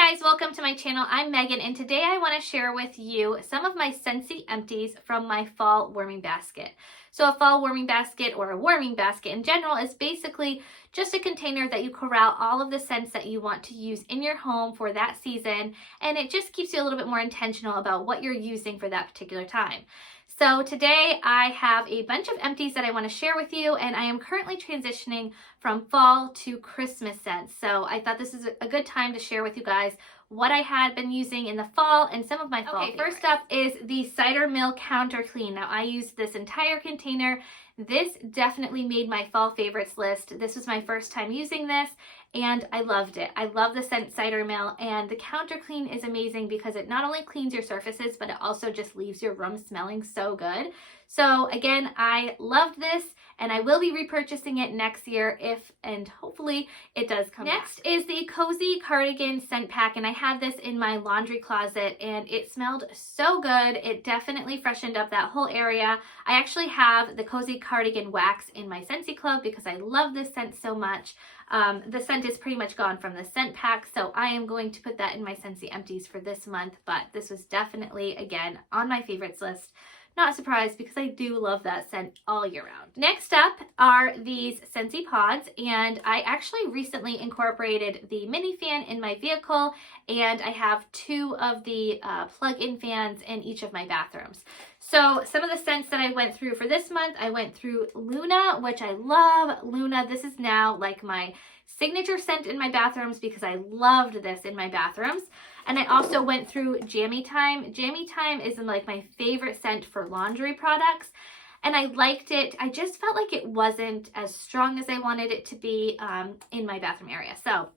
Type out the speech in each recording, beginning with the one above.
Hi guys, welcome to my channel. I'm Megan and today I want to share with you some of my Scentsy Empties from my fall warming basket. So a fall warming basket, or a warming basket in general, is basically just a container that you corral all of the scents that you want to use in your home for that season, and it just keeps you a little bit more intentional about what you're using for that particular time. So today I have a bunch of empties that I want to share with you, and I am currently transitioning from fall to Christmas scents. So I thought this is a good time to share with you guys what I had been using in the fall and some of my fall favorites. First up is the Cider Mill Counter Clean. Now I used this entire container. This definitely made my fall favorites list. This was my first time using this and I loved it. I love the scent Cider Mill, and the Counter Clean is amazing because it not only cleans your surfaces, but it also just leaves your room smelling so good. So again, I loved this and I will be repurchasing it next year if and hopefully it does come Next back. Is the Cozy Cardigan Scent Pack, and I had this in my laundry closet and it smelled so good. It definitely freshened up that whole area. I actually have the Cozy Cardigan Wax in my Scentsy Club because I love this scent so much. The scent is pretty much gone from the scent pack, so I am going to put that in my Scentsy Empties for this month, but this was definitely, again, on my favorites list. Not surprised because I do love that scent all year round. Next up are these Scentsy Pods, and I actually recently incorporated the mini fan in my vehicle, and I have two of the plug-in fans in each of my bathrooms. So some of the scents that I went through for this month, I went through Luna, which I love. Luna, this is now like my signature scent in my bathrooms because I loved this in my bathrooms. And I also went through Jammy Time. Jammy Time is like my favorite scent for laundry products, and I liked it. I just felt like it wasn't as strong as I wanted it to be in my bathroom area. So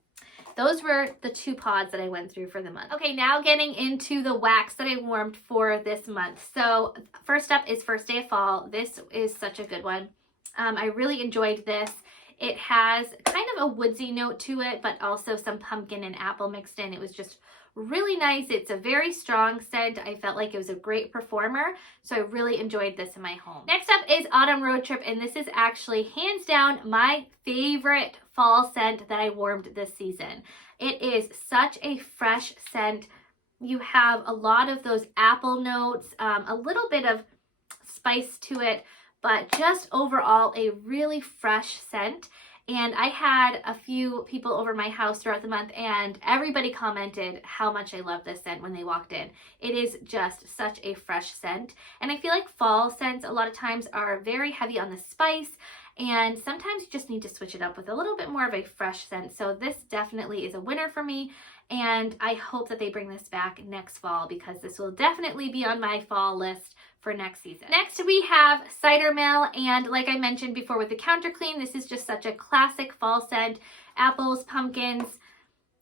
those were the two pods that I went through for the month. Okay, now getting into the wax that I warmed for this month. So first up is First Day of Fall. This is such a good one. I really enjoyed this. It has kind of a woodsy note to it, but also some pumpkin and apple mixed in. It was just really nice. It's a very strong scent. I felt like it was a great performer, so I really enjoyed this in my home. Next up is Autumn Road Trip, and this is actually hands down my favorite fall scent that I warmed this season. It is such a fresh scent. You have a lot of those apple notes, a little bit of spice to it, but just overall a really fresh scent. And I had a few people over my house throughout the month, and everybody commented how much I love this scent when they walked in. It is just such a fresh scent. And I feel like fall scents a lot of times are very heavy on the spice, and sometimes you just need to switch it up with a little bit more of a fresh scent. So this definitely is a winner for me, and I hope that they bring this back next fall because this will definitely be on my fall list for next season. Next we have Cider Mill, and like I mentioned before with the Counter Clean, this is just such a classic fall scent. Apples, pumpkins,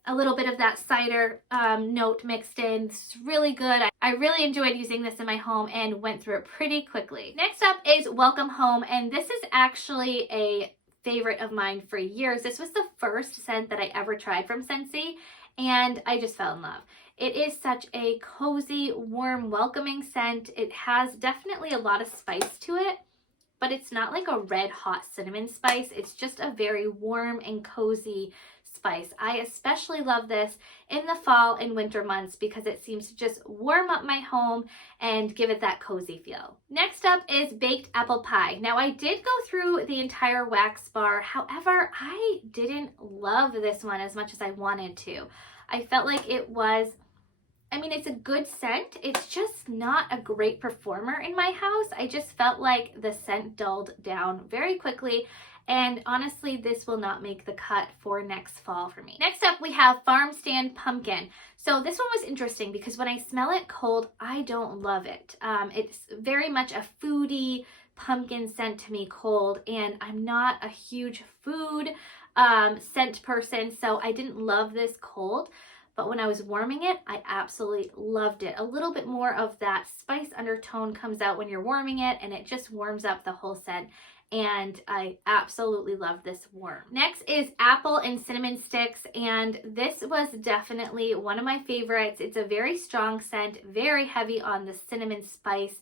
a little bit of that cider note mixed in. It's really good. I really enjoyed using this in my home and went through it pretty quickly. Next up is Welcome Home, and this is actually a favorite of mine for years. This was the first scent that I ever tried from Scentsy, and I just fell in love. It is such a cozy, warm, welcoming scent. It has definitely a lot of spice to it, but it's not like a red hot cinnamon spice. It's just a very warm and cozy spice. I especially love this in the fall and winter months because it seems to just warm up my home and give it that cozy feel. Next up is Baked Apple Pie. Now I did go through the entire wax bar. However, I didn't love this one as much as I wanted to. I felt like it was, I mean, it's a good scent. It's just not a great performer in my house. I just felt like the scent dulled down very quickly. And honestly, this will not make the cut for next fall for me. Next up, we have Farm Stand Pumpkin. So this one was interesting because when I smell it cold, I don't love it. It's very much a foodie pumpkin scent to me cold, and I'm not a huge food scent person, so I didn't love this cold. But when I was warming it, I absolutely loved it. A little bit more of that spice undertone comes out when you're warming it, and it just warms up the whole scent. And I absolutely love this warm. Next is Apple and Cinnamon Sticks, and this was definitely one of my favorites. It's a very strong scent, very heavy on the cinnamon spice,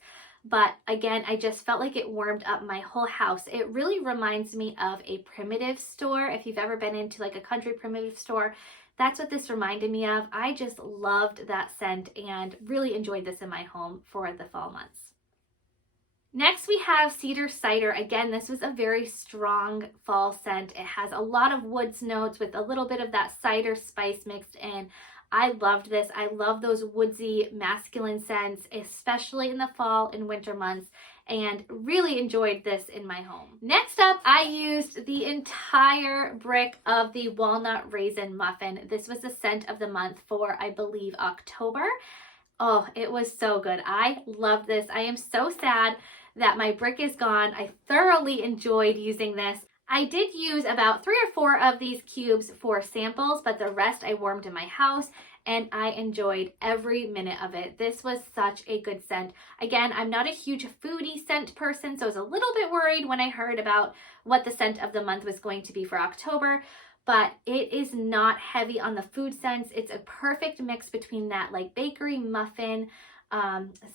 but again, I just felt like it warmed up my whole house. It really reminds me of a primitive store. If you've ever been into like a country primitive store, That's what this reminded me of. I just loved that scent and really enjoyed this in my home for the fall months. Next, we have Cedar Cider. Again, this was a very strong fall scent. It has a lot of woods notes with a little bit of that cider spice mixed in. I loved this. I love those woodsy masculine scents, especially in the fall and winter months, and really enjoyed this in my home. Next up, I used the entire brick of the Walnut Raisin Muffin. This was the scent of the month for, I believe, October. Oh, it was so good. I love this. I am so sad that my brick is gone. I thoroughly enjoyed using this. I did use about 3 or 4 of these cubes for samples, but the rest I warmed in my house, and I enjoyed every minute of it. This was such a good scent. Again, I'm not a huge foodie scent person, so I was a little bit worried when I heard about what the scent of the month was going to be for October, but it is not heavy on the food scents. It's a perfect mix between that like bakery muffin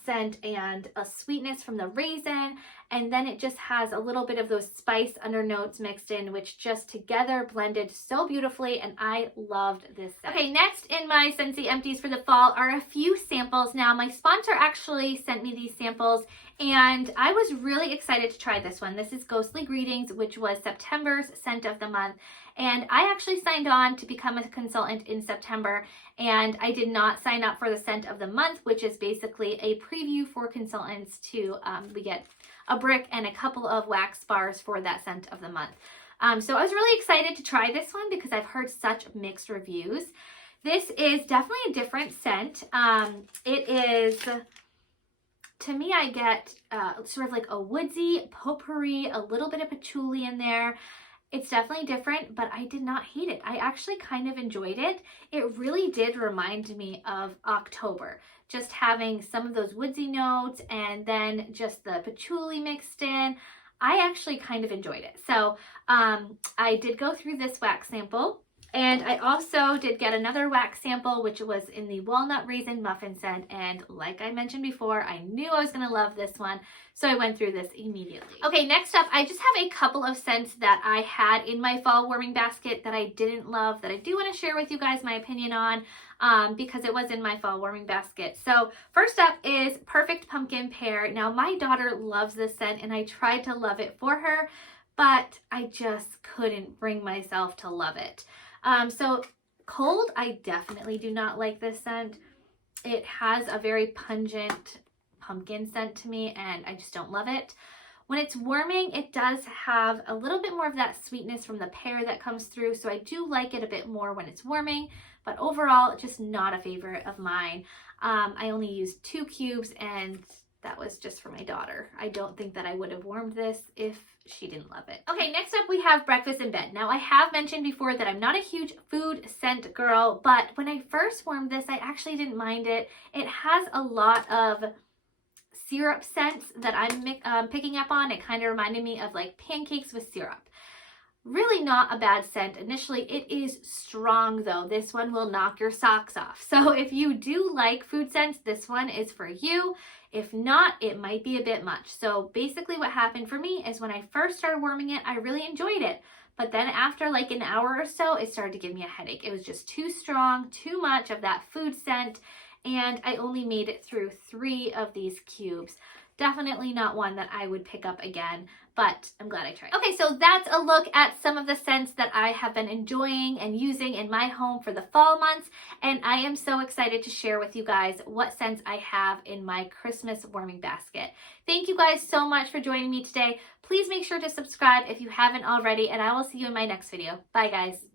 scent and a sweetness from the raisin, and then it just has a little bit of those spice undernotes mixed in, which just together blended so beautifully, and I loved this scent. Okay, next in my Scentsy Empties for the fall are a few samples. Now, my sponsor actually sent me these samples, and I was really excited to try this one. This is Ghostly Greetings, which was September's scent of the month, and I actually signed on to become a consultant in September, and I did not sign up for the scent of the month, which is basically a preview for consultants to, we get a brick and a couple of wax bars for that scent of the month. So I was really excited to try this one because I've heard such mixed reviews. This is definitely a different scent. It is, to me, I get sort of like a woodsy potpourri, a little bit of patchouli in there. It's definitely different, but I did not hate it. I actually kind of enjoyed it. It really did remind me of October, just having some of those woodsy notes and then just the patchouli mixed in. I actually kind of enjoyed it. So I did go through this wax sample, and I also did get another wax sample, which was in the Walnut Raisin Muffin scent. And like I mentioned before, I knew I was going to love this one, so I went through this immediately. Okay, next up, I just have a couple of scents that I had in my fall warming basket that I didn't love, that I do want to share with you guys my opinion on, because it was in my fall warming basket. So first up is Perfect Pumpkin Pear. Now, my daughter loves this scent, and I tried to love it for her, but I just couldn't bring myself to love it. So cold, I definitely do not like this scent. It has a very pungent pumpkin scent to me, and I just don't love it. When it's warming, it does have a little bit more of that sweetness from the pear that comes through, so I do like it a bit more when it's warming, but overall, just not a favorite of mine. I only used 2 cubes, and that was just for my daughter. I don't think that I would have warmed this if she didn't love it. Okay, next up we have Breakfast in Bed. Now, I have mentioned before that I'm not a huge food scent girl, but when I first warmed this, I actually didn't mind it. It has a lot of syrup scents that I'm picking up on. It kind of reminded me of like pancakes with syrup. Really not a bad scent. Initially, it is strong though. This one will knock your socks off. So if you do like food scents, this one is for you. If not, it might be a bit much. So basically what happened for me is when I first started warming it, I really enjoyed it. But then after like an hour or so, it started to give me a headache. It was just too strong, too much of that food scent. And I only made it through 3 of these cubes. Definitely not one that I would pick up again, but I'm glad I tried. Okay, so that's a look at some of the scents that I have been enjoying and using in my home for the fall months, and I am so excited to share with you guys what scents I have in my Christmas warming basket. Thank you guys so much for joining me today. Please make sure to subscribe if you haven't already, and I will see you in my next video. Bye, guys.